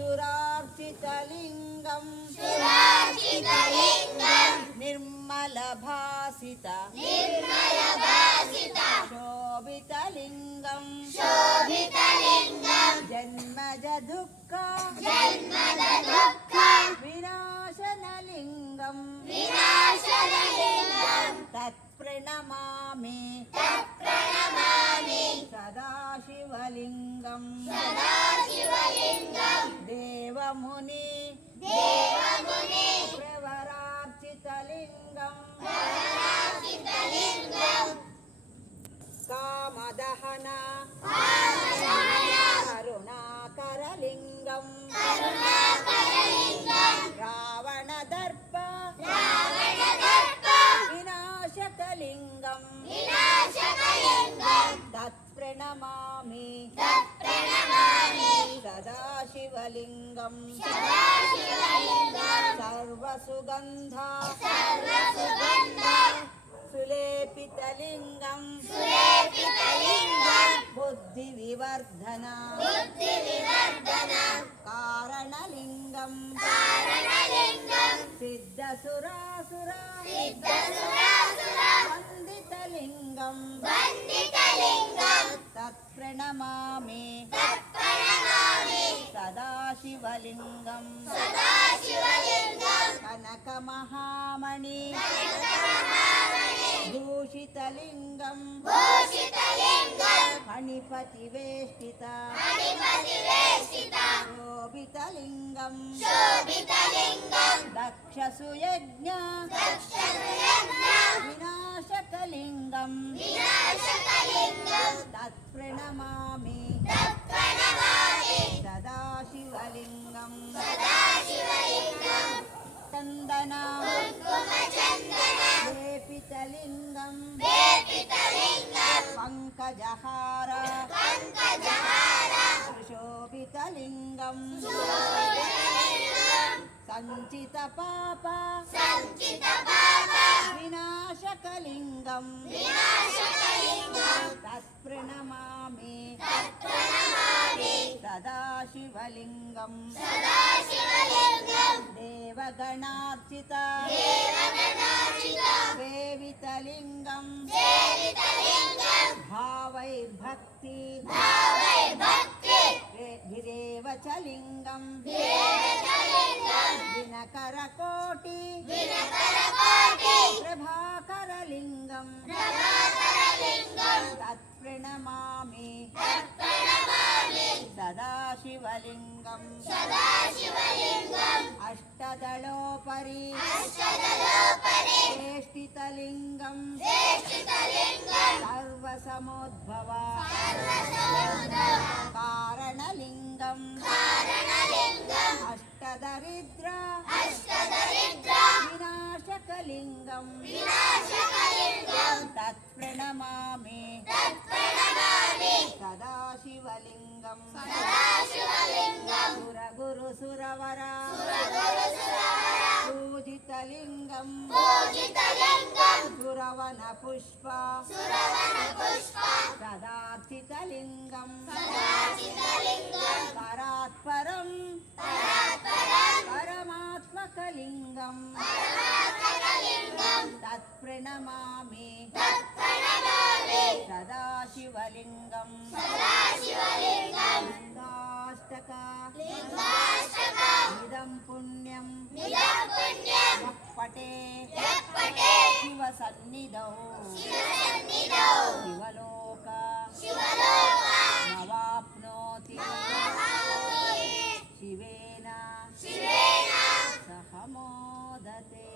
सुरार्चितलिङ्गं निर्मलभासित शोभितलिङ्गं जन्मज दुःख विनाशनलिङ्गं तत्प्रणमामि सदाशिवलिङ्गं देवमुनि प्रवरार्चितलिङ्गं कामदहन करुणाकरलिङ्गं रावणदर्प विनाशकलिङ्गं तत्प्रणमामि सदाशिवलिङ्गं सर्वसुगन्धा सुलेपितलिङ्गं बुद्धिविवर्धन कारणलिङ्गं सिद्धसुरासुर वन्दितलिङ्गं तत्प्रणमामि सदाशिवलिङ्गं कनकमहामणि भूषितलिङ्गं फणिपतिवेष्टित शोभितलिङ्गं दक्षसुयज्ञ विनाशकलिङ्गं तत्प्रणमामि सदाशिवलिङ्गं चन्दन लेपितलिङ्गं पङ्कजहार सुशोभितलिङ्गं सञ्चितपाप विनाशकलिङ्गं तत्प्रणमामि सदाशिवलिङ्गं देवगणार्चित सेवितलिङ्गं भावैर्भक्ति गिरेव च लिङ्गं दिनकरकोटि प्रभाकरलिङ्गं तत्प्रणमामि सदाशिवलिङ्गं अष्टदलोपरि चेष्टितलिङ्गं सर्वसमोद्भव कारणलिङ्गं अष्टदरिद्र विनाशकलिङ्गं तत्प्रणमामि सदाशिवलिङ्गं सुरगुरुसुरवर पूजितलिङ्गं सुरवनपुष्प सदार्चितलिङ्गं परात्परं परमात्मकलिङ्गं तत्प्रणमामि सदाशिवलिङ्गं लिङ्गाष्टक इदं पुण्यं यः पठे शिवसन्निधौ शिवलोक नवाप्नोति शिवेन सह मोदते।